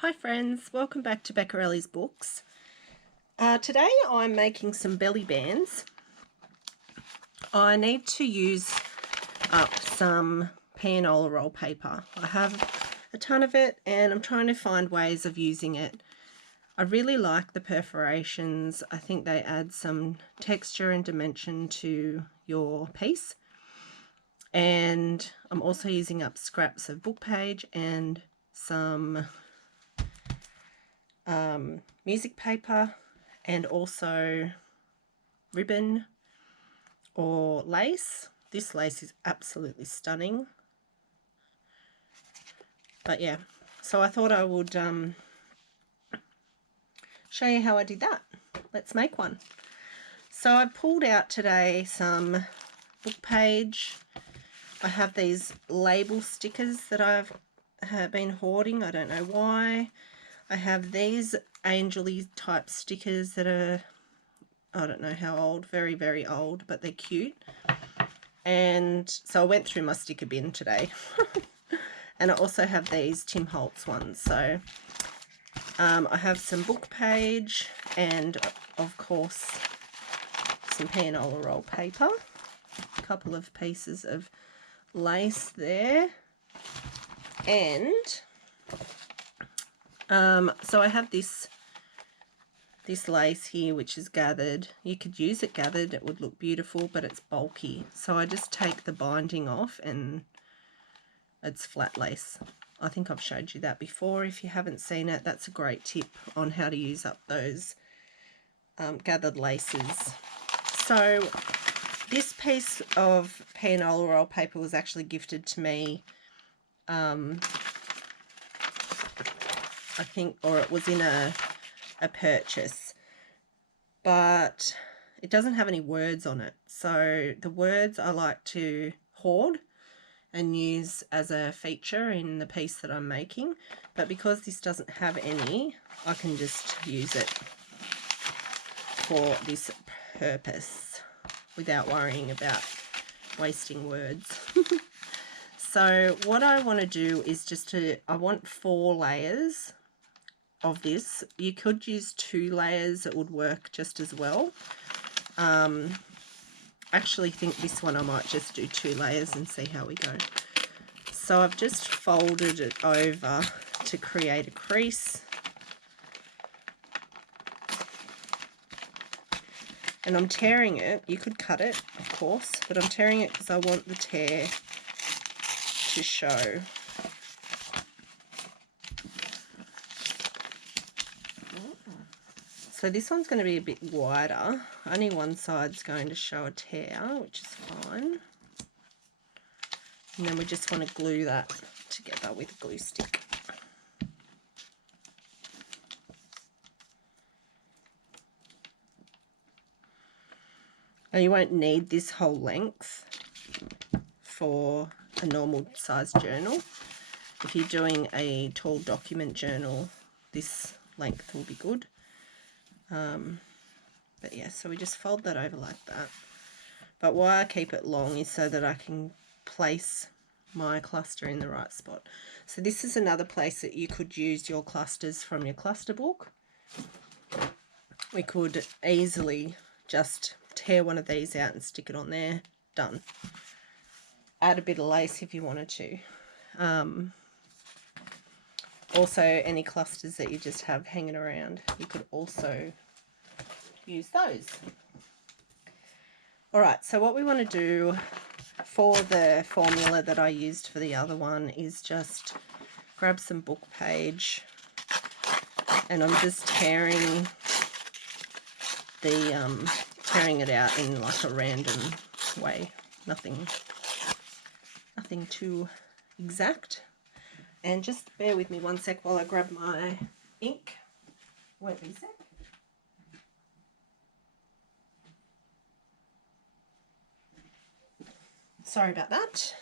Hi friends, welcome back to Beccarelli's Books. Today I'm making some belly bands. I need to use up some pianola roll paper. I have a ton of it and I'm trying to find ways of using it. I really like the perforations. I think they add some texture and dimension to your piece. And I'm also using up scraps of book page and some music paper and also ribbon or lace. This lace is absolutely stunning. But yeah, so I thought I would show you how I did that. Let's make one. So I pulled out today some book page. I have these label stickers that I've been hoarding. I don't know why. I have these angel-y type stickers that are, I don't know how old, very, very old, but they're cute. And so I went through my sticker bin today. And I also have these Tim Holtz ones. So I have some book page and, of course, some pianola roll paper. A couple of pieces of lace there. And so I have this lace here, which is gathered. You could use it gathered, it would look beautiful, but it's bulky. So I just take the binding off and it's flat lace. I think I've showed you that before. If you haven't seen it, that's a great tip on how to use up those gathered laces. So this piece of pianola roll paper was actually gifted to me, I think, or it was in a purchase, but it doesn't have any words on it. So the words I like to hoard and use as a feature in the piece that I'm making, but because this doesn't have any, I can just use it for this purpose without worrying about wasting words. So what I want to do is I want 4 layers of this. You could use 2 layers, it would work just as well. Actually think this one I might just do 2 layers and see how we go. So I've just folded it over to create a crease. And I'm tearing it. You could cut it, of course, but I'm tearing it because I want the tear to show. So this one's going to be a bit wider. Only one side's going to show a tear, which is fine. And then we just want to glue that together with a glue stick. Now you won't need this whole length for a normal size journal. If you're doing a tall document journal, this length will be good. But yeah, so we just fold that over like that. But why I keep it long is so that I can place my cluster in the right spot. So this is another place that you could use your clusters from your cluster book. We could easily just tear one of these out and stick it on there. Done. Add a bit of lace if you wanted to. Also, any clusters that you just have hanging around, you could also use those. Alright, so what we want to do for the formula that I used for the other one is just grab some book page, and I'm just tearing it out in like a random way, nothing too exact. And just bear with me one sec while I grab my ink. Won't be a sec. Sorry about that.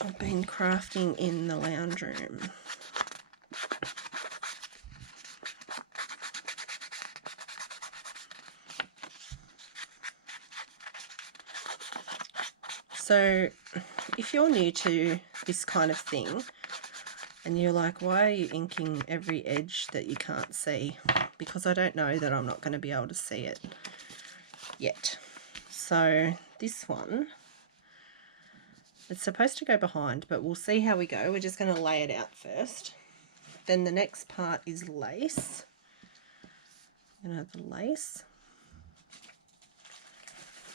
I've been crafting in the lounge room. So if you're new to this kind of thing, And you're like, why are you inking every edge that you can't see? Because I don't know that I'm not going to be able to see it yet. So this one, it's supposed to go behind, but we'll see how we go. We're just going to lay it out first. Then the next part is lace. I'm going to have the lace.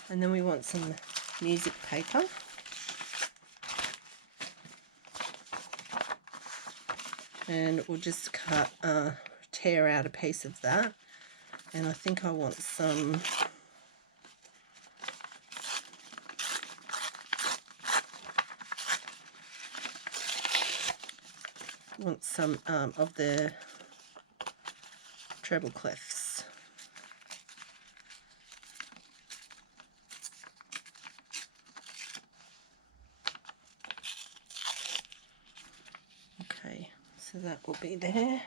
And then we want some music paper. And we'll just tear out a piece of that. And I think I want some of the treble clefs. Okay, so that will be there.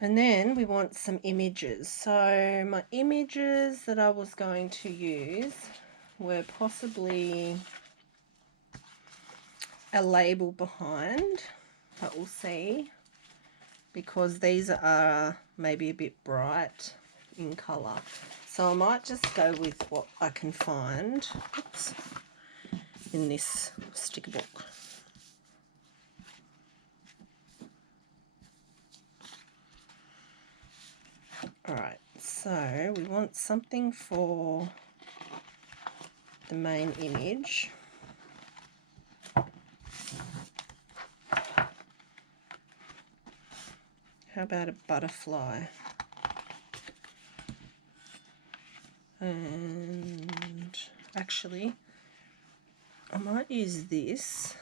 And then we want some images. So my images that I was going to use were possibly a label behind, but we'll see, because these are maybe a bit bright in colour. So I might just go with what I can find in this sticker book. Alright, so we want something for the main image. How about a butterfly? And actually, I might use this.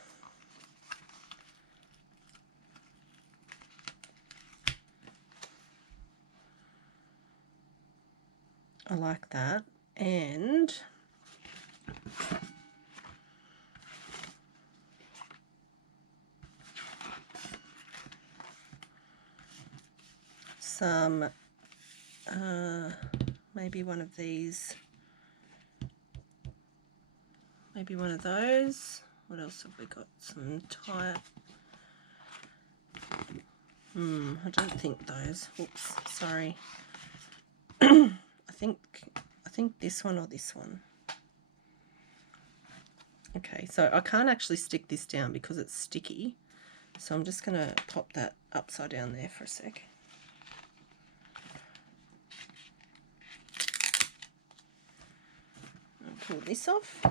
I like that. And some, maybe one of these, maybe one of those. What else have we got? Some type. I don't think those. Oops, sorry. I think this one or this one. Okay, so I can't actually stick this down because it's sticky. So I'm just going to pop that upside down there for a sec. I'll pull this off.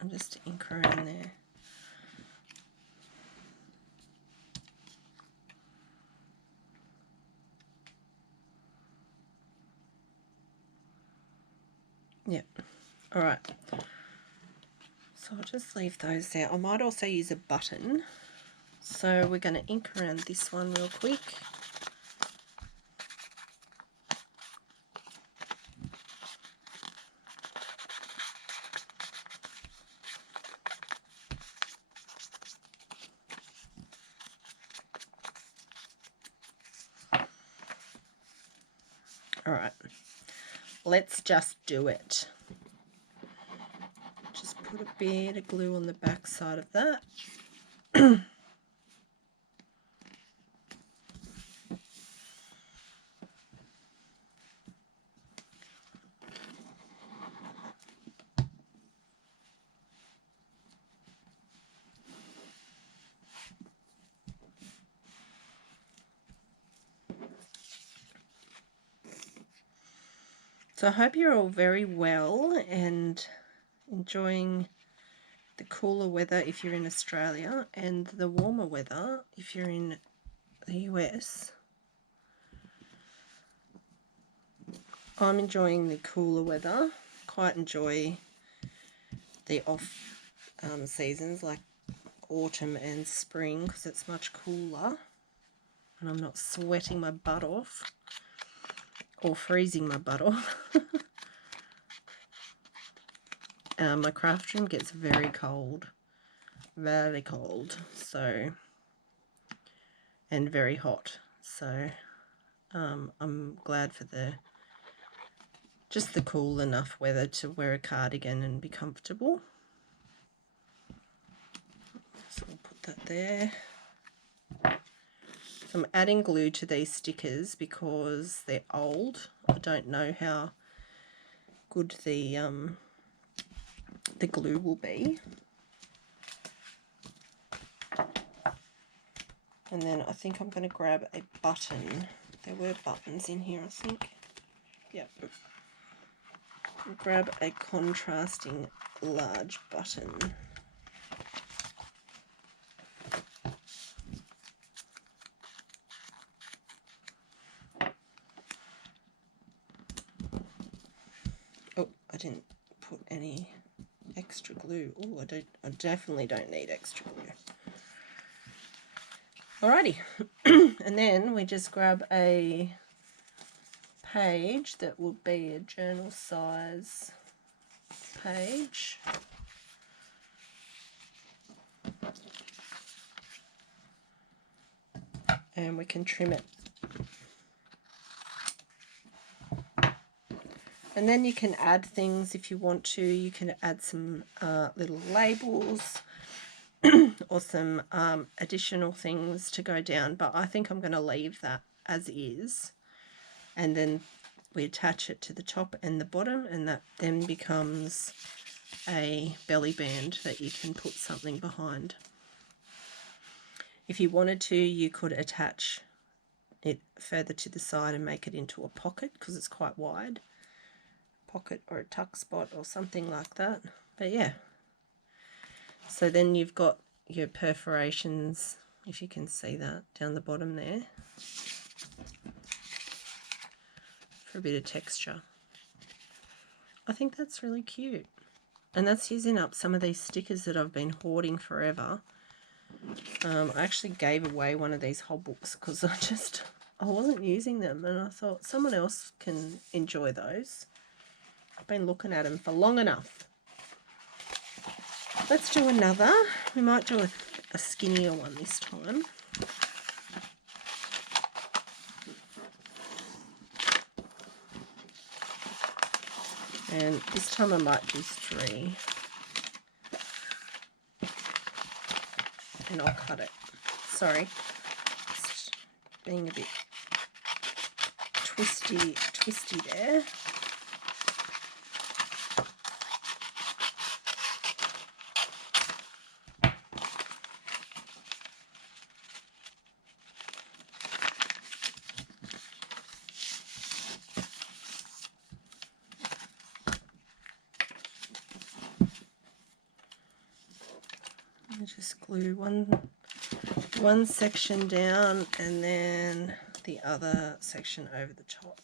And just ink around there. Yep. All right. So I'll just leave those there. I might also use a button. So we're going to ink around this one real quick. All right. Let's just do it. Just put a bit of glue on the back side of that. So I hope you're all very well and enjoying the cooler weather if you're in Australia and the warmer weather if you're in the US. I'm enjoying the cooler weather. Quite enjoy the off seasons like autumn and spring because it's much cooler and I'm not sweating my butt off or freezing my butt off. My craft room gets very cold, so, and very hot, so I'm glad for the just the cool enough weather to wear a cardigan and be comfortable. So I'll put that there. So I'm adding glue to these stickers because they're old. I don't know how good the glue will be. And then I think I'm going to grab a button. There were buttons in here, I think. Yep. Grab a contrasting large button. Oh, I didn't put any extra glue. Oh, I definitely don't need extra glue. Alrighty, and then we just grab a page that will be a journal size page. And we can trim it. And then you can add things if you want to. You can add some little labels or some additional things to go down, but I think I'm going to leave that as is, and then we attach it to the top and the bottom, and that then becomes a belly band that you can put something behind. If you wanted to, you could attach it further to the side and make it into a pocket because it's quite wide. Pocket or a tuck spot or something like that. But yeah, so then you've got your perforations, if you can see that down the bottom there, for a bit of texture. I think that's really cute, and that's using up some of these stickers that I've been hoarding forever. I actually gave away one of these whole books because I wasn't using them, and I thought someone else can enjoy those. I've been looking at them for long enough. Let's do another. We might do a skinnier one this time. And this time I might do 3. And I'll cut it. Sorry. Just being a bit twisty there. Just glue one section down and then the other section over the top.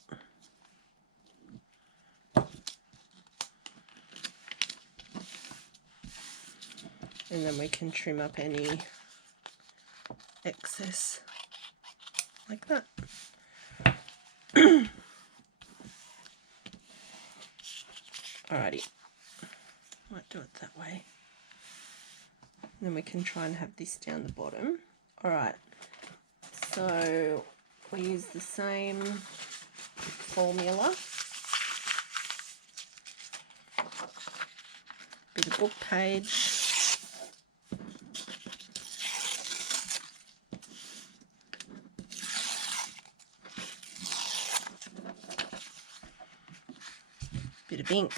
And then we can trim up any excess like that. Alrighty, might do it that way. Then we can try and have this down the bottom. Alright, so we use the same formula. Bit of book page. Bit of ink.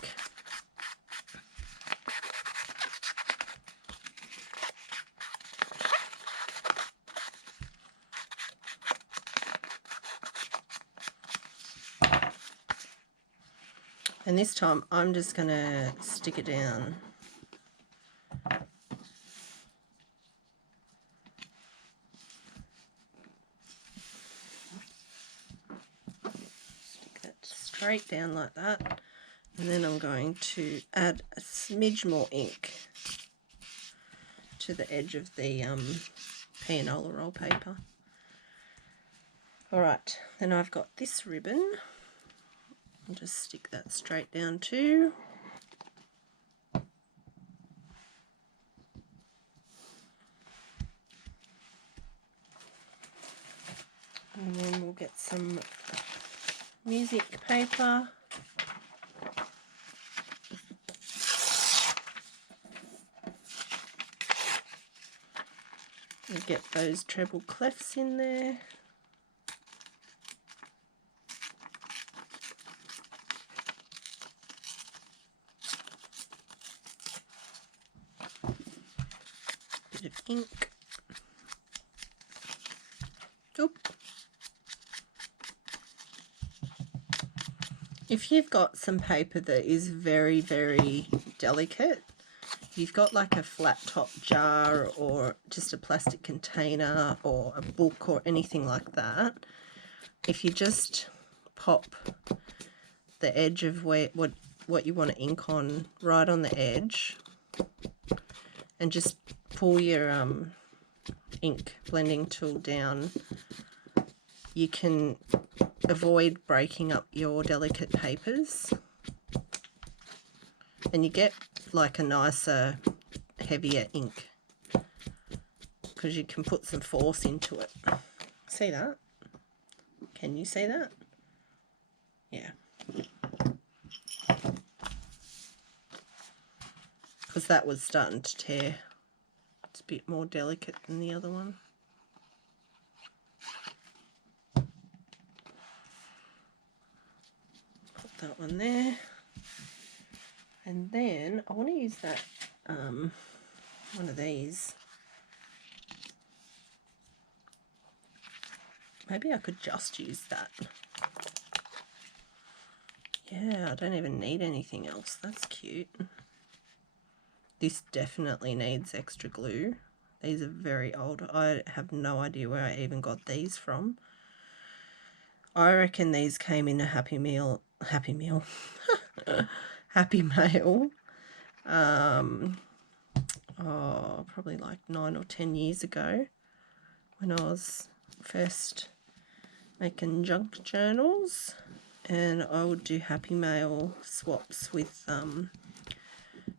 And this time I'm just going to stick it down. Stick that straight down like that. And then I'm going to add a smidge more ink to the edge of the Pianola roll paper. Alright, then I've got this ribbon. I'll just stick that straight down too. And then we'll get some music paper. You get those treble clefs in there. Bit of ink. Oop. If you've got some paper that is very, very delicate, if you've got like a flat top jar or just a plastic container or a book or anything like that, if you just pop the edge of what you want to ink on right on the edge and just pull your ink blending tool down, you can avoid breaking up your delicate papers and you get like a nicer, heavier ink because you can put some force into it. See that? Can you see that? Yeah. Because that was starting to tear. It's a bit more delicate than the other one. Put that one there. And then I want to use that, one of these. Maybe I could just use that. Yeah, I don't even need anything else. That's cute. This definitely needs extra glue. These are very old. I have no idea where I even got these from. I reckon these came in a Happy Meal. Happy Mail. Oh, probably like 9 or 10 years ago when I was first making junk journals, and I would do Happy Mail swaps with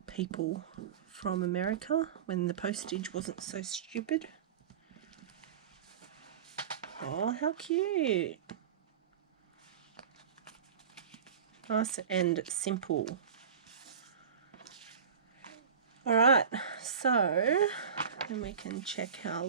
people from America when the postage wasn't so stupid. Oh, how cute. Nice and simple. Alright, so then we can check how